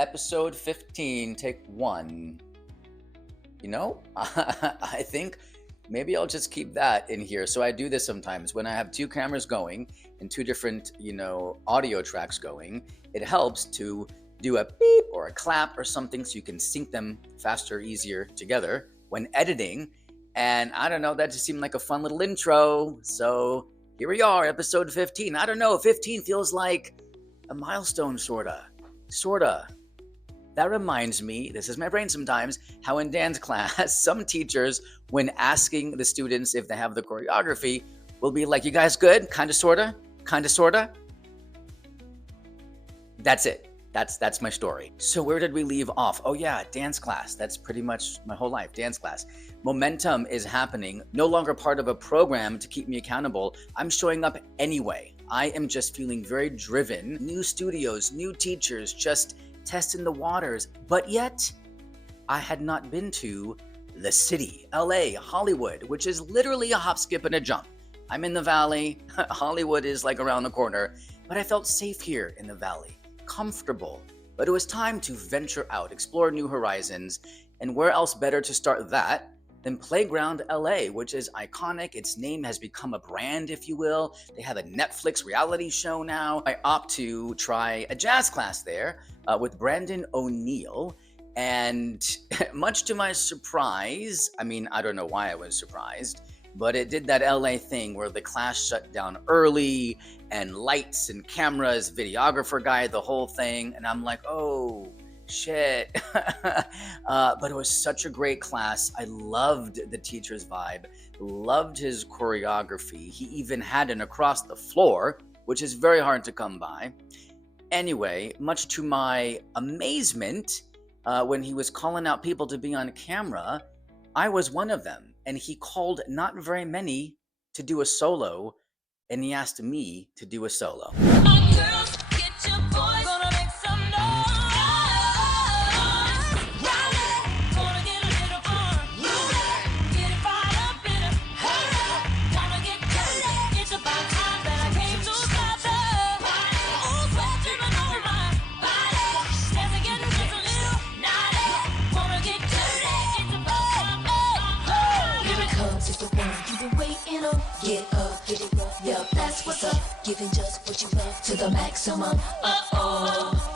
Episode 15, take 1. You know, I think maybe I'll just keep that in here. So I do this sometimes when I have 2 cameras going and 2 different, audio tracks going. It helps to do a beep or a clap or something so you can sync them faster, easier together when editing. And I don't know, that just seemed like a fun little intro. So here we are, episode 15. I don't know, 15 feels like a milestone, sorta. That reminds me, this is my brain sometimes, how in dance class, some teachers, when asking the students if they have the choreography, will be like, you guys good? Kinda, sorta? Kinda, sorta? That's it. That's my story. So where did we leave off? Oh yeah, dance class. That's pretty much my whole life, dance class. Momentum is happening, no longer part of a program to keep me accountable. I'm showing up anyway. I am just feeling very driven. New studios, new teachers, just testing the waters. But yet, I had not been to the city, LA, Hollywood, which is literally a hop, skip, and a jump. I'm in the valley. Hollywood is like around the corner, but I felt safe here in the valley. Comfortable, but it was time to venture out, explore new horizons, and where else better to start that than Playground LA, which is iconic. Its name has become a brand, if you will. They have a Netflix reality show now. I opt to try a jazz class there with Brandon O'Neill, and much to my surprise, I don't know why I was surprised, but it did that LA thing where the class shut down early and lights and cameras, videographer guy, the whole thing. And I'm like, oh, shit. But it was such a great class. I loved the teacher's vibe, loved his choreography. He even had an across the floor, which is very hard to come by. Anyway, much to my amazement, when he was calling out people to be on camera, I was one of them. And he called not very many to do a solo, and he asked me to do a solo. Girls, get your boys, gonna make some noise. Gonna get a little fun. Get it fired up in a hurry. Gonna get dirty. It's about time that I came to stop her. Ooh, sweat dripping over my body. Dance again, just a little naughty. Wanna get dirty. It's about time. Here it comes, it's the one you've been waiting on. Get up, get it rough, yup, that's what's up. Giving just what you love to the maximum.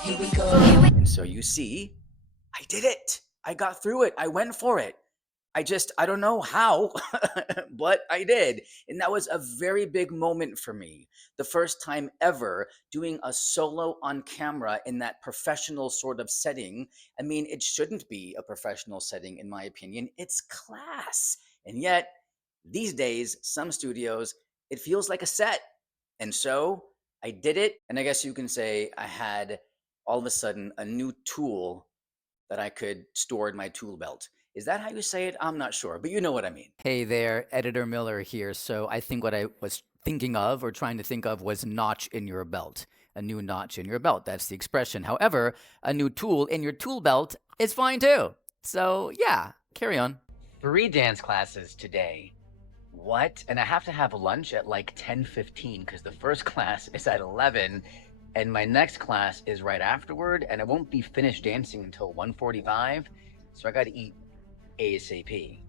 Here we go. And so you see, I did it. I got through it. I went for it. I don't know how, but I did. And that was a very big moment for me. The first time ever doing a solo on camera in that professional sort of setting. It shouldn't be a professional setting, in my opinion. It's class. And yet, these days, some studios, it feels like a set. And so I did it. And I guess you can say I had all of a sudden a new tool that I could store in my tool belt. Is that how you say it? I'm not sure, but you know what I mean. Hey there, Editor Miller here. So I think what I was thinking of or trying to think of was notch in your belt. A new notch in your belt. That's the expression. However, a new tool in your tool belt is fine too. So yeah, carry on. 3 dance classes today. What? And I have to have lunch at like 10:15 because the first class is at 11 and my next class is right afterward and I won't be finished dancing until 1:45. So I got to eat ASAP.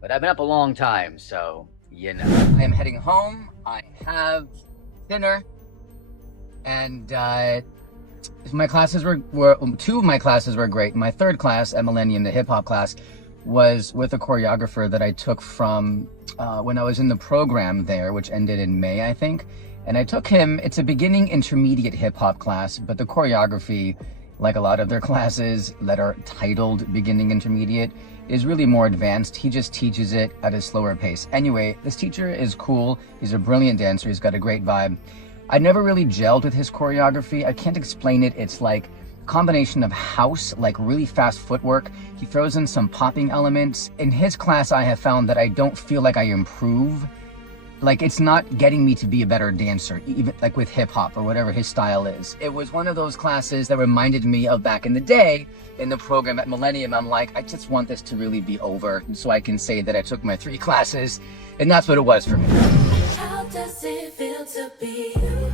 But I've been up a long time, so I am heading home. I have dinner and my classes were 2 of my classes were great. My third class at Millennium, the hip hop class, was with a choreographer that I took from when I was in the program there, which ended in May, I think. And I took him, it's a beginning intermediate hip hop class, but the choreography, like a lot of their classes that are titled beginning intermediate, is really more advanced. He just teaches it at a slower pace. Anyway, this teacher is cool. He's a brilliant dancer. He's got a great vibe. I never really gelled with his choreography. I can't explain it. It's like combination of house, like really fast footwork. He throws in some popping elements. In his class, I have found that I don't feel like I improve. Like, it's not getting me to be a better dancer, even like with hip hop or whatever his style is. It was one of those classes that reminded me of back in the day in the program at Millennium. I'm like, I just want this to really be over so I can say that I took my 3 classes, and that's what it was for me. How does it feel to be you?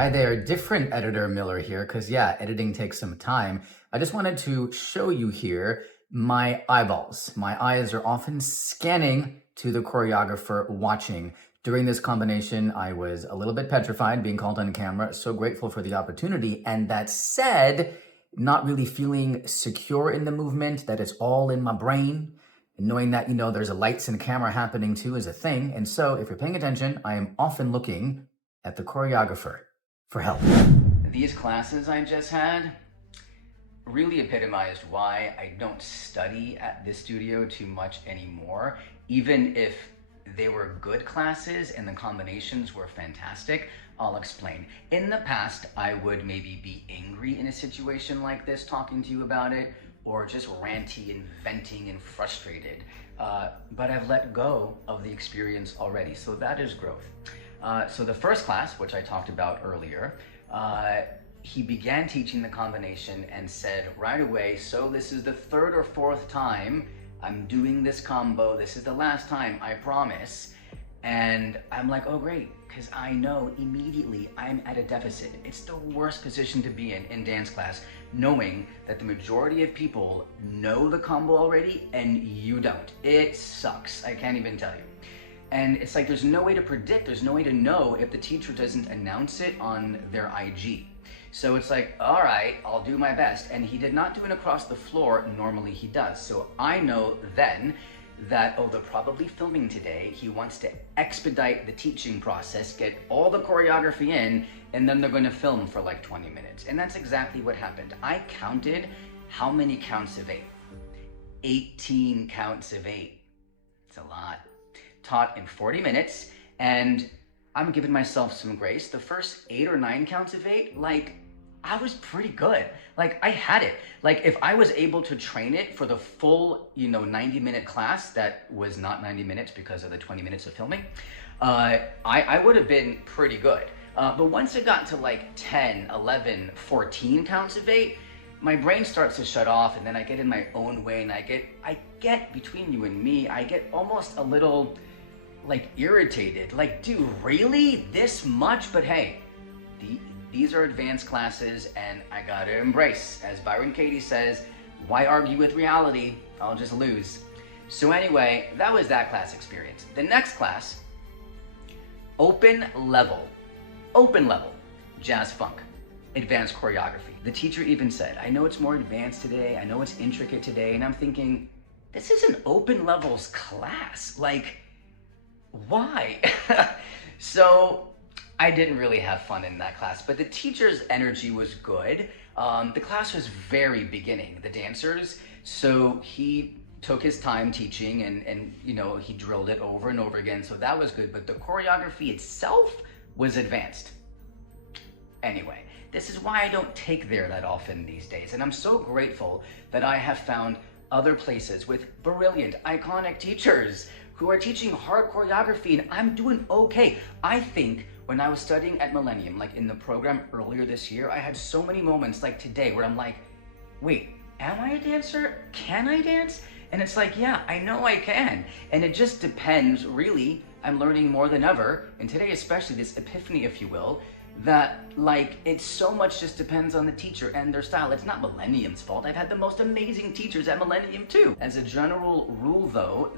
Hi there, different editor Miller here, because yeah, editing takes some time. I just wanted to show you here my eyeballs. My eyes are often scanning to the choreographer watching. During this combination, I was a little bit petrified being called on camera, so grateful for the opportunity. And that said, not really feeling secure in the movement, that it's all in my brain. And knowing that, there's a lights and camera happening too is a thing. And so if you're paying attention, I am often looking at the choreographer for help. These classes I just had really epitomized why I don't study at this studio too much anymore, even if they were good classes and the combinations were fantastic. I'll explain. In the past, I would maybe be angry in a situation like this, talking to you about it, or just ranty and venting and frustrated. But I've let go of the experience already, so that is growth. So the first class, which I talked about earlier, he began teaching the combination and said right away, so this is the third or fourth time I'm doing this combo. This is the last time, I promise. And I'm like, oh great, because I know immediately I'm at a deficit. It's the worst position to be in dance class, knowing that the majority of people know the combo already and you don't. It sucks, I can't even tell you. And it's like there's no way to predict, there's no way to know if the teacher doesn't announce it on their IG. So it's like, all right, I'll do my best. And he did not do it across the floor, normally he does. So I know then that, oh, they're probably filming today. He wants to expedite the teaching process, get all the choreography in, and then they're gonna film for like 20 minutes. And that's exactly what happened. I counted how many counts of 8. 18 counts of 8. It's a lot. Taught in 40 minutes, and I'm giving myself some grace. The first 8 or 9 counts of 8, like, I was pretty good. Like, I had it. Like, if I was able to train it for the full, 90-minute class, that was not 90 minutes because of the 20 minutes of filming, I would have been pretty good. But once it got to like 10, 11, 14 counts of 8, my brain starts to shut off, and then I get in my own way, and I get between you and me, I get almost a little like irritated. Like, dude, really? This much? But hey, these are advanced classes, and I gotta embrace. As Byron Katie says, why argue with reality? I'll just lose. So anyway, that was that class experience. The next class, open level, jazz funk, advanced choreography. The teacher even said, I know it's more advanced today, I know it's intricate today, and I'm thinking, this is an open levels class. Like, why? So I didn't really have fun in that class, but the teacher's energy was good. The class was very beginning, the dancers, so he took his time teaching, and he drilled it over and over again, so that was good, but the choreography itself was advanced. Anyway, this is why I don't take there that often these days, and I'm so grateful that I have found other places with brilliant, iconic teachers who are teaching hard choreography, and I'm doing okay. I think when I was studying at Millennium, like in the program earlier this year, I had so many moments like today where I'm like, wait, am I a dancer? Can I dance? And it's like, yeah, I know I can. And it just depends, really. I'm learning more than ever, and today especially, this epiphany, if you will, that like it so much just depends on the teacher and their style. It's not Millennium's fault. I've had the most amazing teachers at Millennium too. As a general rule though,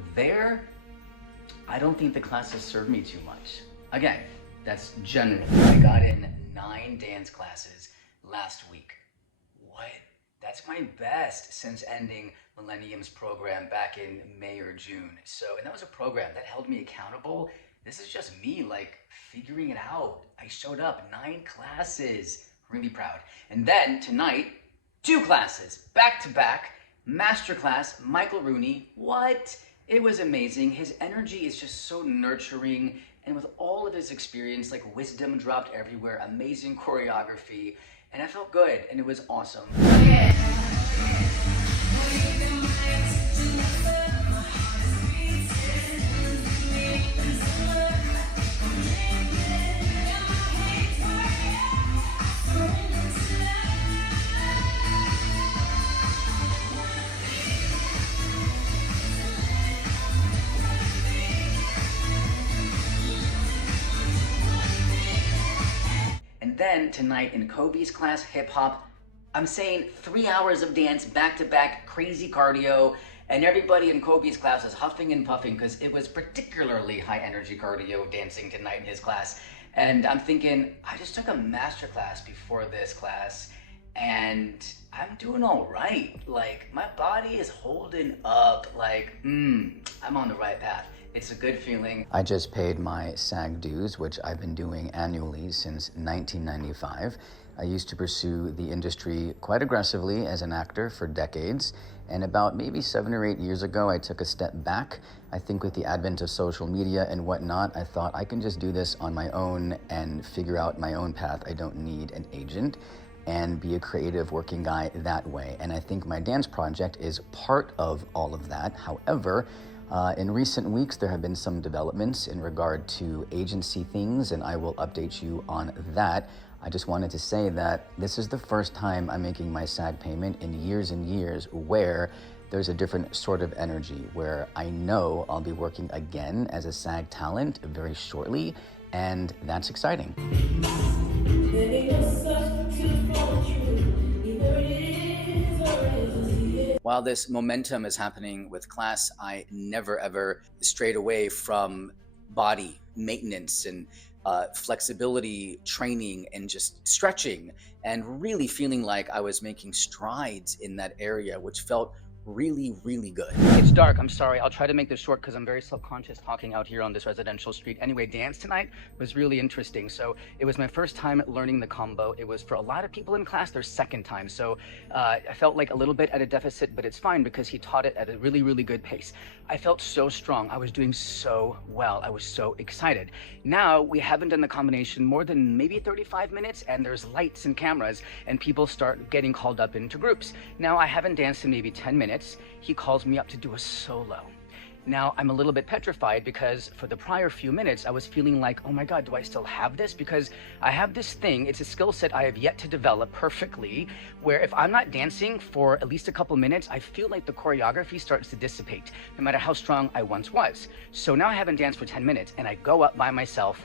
I don't think the classes serve me too much. Again, that's general. I got in 9 dance classes last week. What? That's my best since ending Millennium's program back in May or June. And that was a program that held me accountable. This is just me, like, figuring it out. I showed up, 9 classes. Really proud. And then tonight, 2 classes, back to back, masterclass, Michael Rooney. What? It was amazing. His energy is just so nurturing, and with all of his experience, like, wisdom dropped everywhere, amazing choreography, and I felt good, and it was awesome. then tonight in Kobe's class, hip hop, I'm saying 3 hours of dance back to back, crazy cardio, and everybody in Kobe's class is huffing and puffing because it was particularly high energy cardio dancing tonight in his class. And I'm thinking, I just took a master class before this class and I'm doing all right. Like, my body is holding up. Like, I'm on the right path. It's a good feeling. I just paid my SAG dues, which I've been doing annually since 1995. I used to pursue the industry quite aggressively as an actor for decades, and about maybe 7 or 8 years ago, I took a step back. I think with the advent of social media and whatnot, I thought I can just do this on my own and figure out my own path. I don't need an agent and be a creative working guy that way. And I think my dance project is part of all of that. However, in recent weeks, there have been some developments in regard to agency things, and I will update you on that. I just wanted to say that this is the first time I'm making my SAG payment in years and years where there's a different sort of energy, where I know I'll be working again as a SAG talent very shortly, and that's exciting. While this momentum is happening with class, I never ever strayed away from body maintenance and flexibility training and just stretching and really feeling like I was making strides in that area, which felt really, really good. It's dark. I'm sorry. I'll try to make this short because I'm very self-conscious talking out here on this residential street. Anyway, dance tonight was really interesting. So it was my first time learning the combo. It was, for a lot of people in class, their second time. So I felt like a little bit at a deficit, but it's fine because he taught it at a really, really good pace. I felt so strong. I was doing so well. I was so excited. Now we haven't done the combination more than maybe 35 minutes, and there's lights and cameras, and people start getting called up into groups. Now I haven't danced in maybe 10 minutes. He calls me up to do a solo. Now I'm a little bit petrified because for the prior few minutes I was feeling like, oh my God, do I still have this? Because I have this thing, it's a skill set I have yet to develop perfectly, where if I'm not dancing for at least a couple minutes, I feel like the choreography starts to dissipate, no matter how strong I once was. So now I haven't danced for 10 minutes and I go up by myself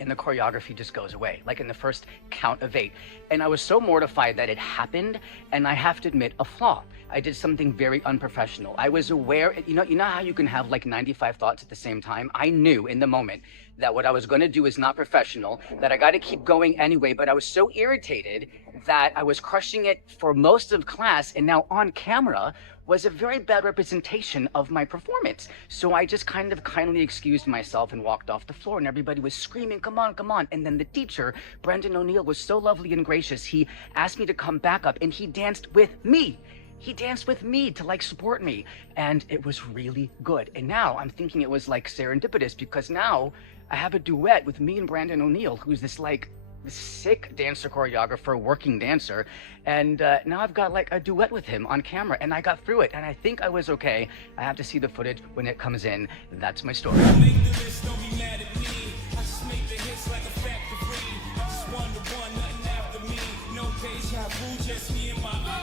and the choreography just goes away, like in the first count of 8. And I was so mortified that it happened, and I have to admit a flaw. I did something very unprofessional. I was aware, you know how you can have like 95 thoughts at the same time? I knew in the moment that what I was gonna do is not professional, that I gotta keep going anyway, but I was so irritated that I was crushing it for most of class, and now on camera was a very bad representation of my performance. So I just kind of kindly excused myself and walked off the floor, and everybody was screaming, come on, come on. And then the teacher, Brandon O'Neill, was so lovely and gracious. He asked me to come back up and he danced with me. He danced with me to like support me, and it was really good. And now I'm thinking it was like serendipitous because now I have a duet with me and Brandon O'Neill, who's this like sick dancer choreographer, working dancer, and now I've got like a duet with him on camera, and I got through it, and I think I was okay. I have to see the footage when it comes in. That's my story. Don't make the list, don't be mad at me. I just make the hits like a factory. Just one to one, nothing after me. No deja vu, just me and my own.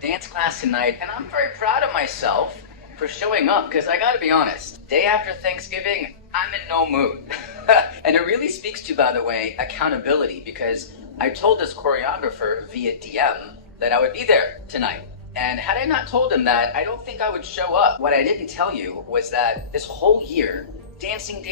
Dance class tonight, and I'm very proud of myself for showing up, because I gotta be honest, day after Thanksgiving, I'm in no mood. And it really speaks to, by the way, accountability, because I told this choreographer via DM that I would be there tonight. And had I not told him that, I don't think I would show up. What I didn't tell you was that this whole year, dancing,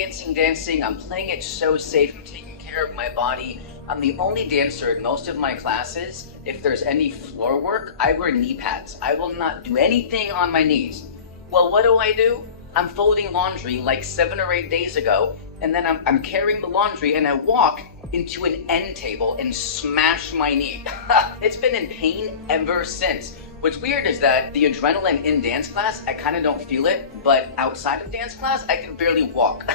I'm playing it so safe, I'm taking care of my body. I'm the only dancer in most of my classes. If there's any floor work, I wear knee pads. I will not do anything on my knees. Well, what do? I'm folding laundry like 7 or 8 days ago, and then I'm carrying the laundry and I walk into an end table and smashed my knee. It's been in pain ever since. What's weird is that the adrenaline in dance class, I kind of don't feel it, but outside of dance class, I can barely walk.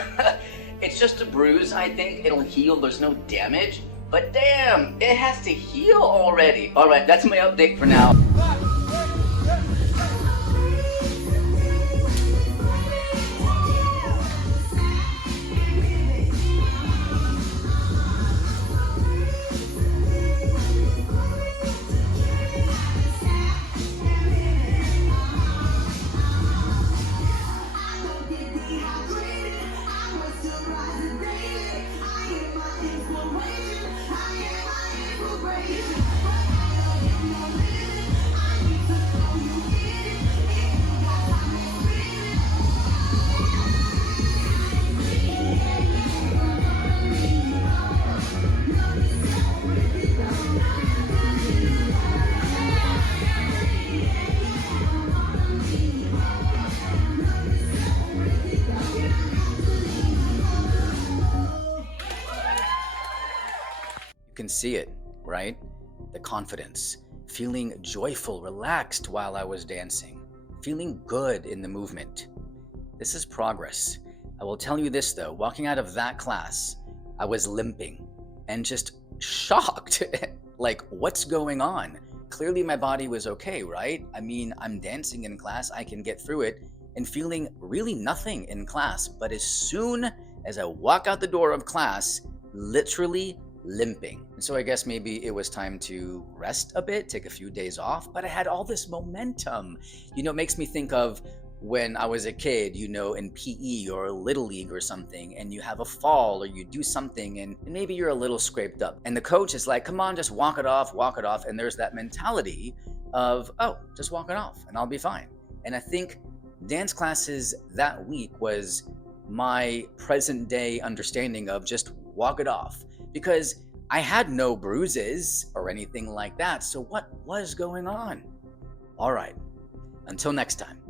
It's just a bruise, I think. It'll heal, there's no damage. But damn, it has to heal already. All right, that's my update for now. You can see it, right? The confidence, feeling joyful, relaxed while I was dancing, feeling good in the movement. This is progress. I will tell you this though, walking out of that class, I was limping and just shocked. Like, what's going on? Clearly my body was okay, right? I mean, I'm dancing in class, I can get through it, and feeling really nothing in class. But as soon as I walk out the door of class, literally limping. And so I guess maybe it was time to rest a bit, take a few days off, but I had all this momentum. You know, it makes me think of when I was a kid, you know, in PE or Little League or something, and you have a fall or you do something and maybe you're a little scraped up. And the coach is like, come on, just walk it off, walk it off. And there's that mentality of, oh, just walk it off and I'll be fine. And I think dance classes that week was my present day understanding of just walk it off, because I had no bruises or anything like that. So what was going on? All right, until next time.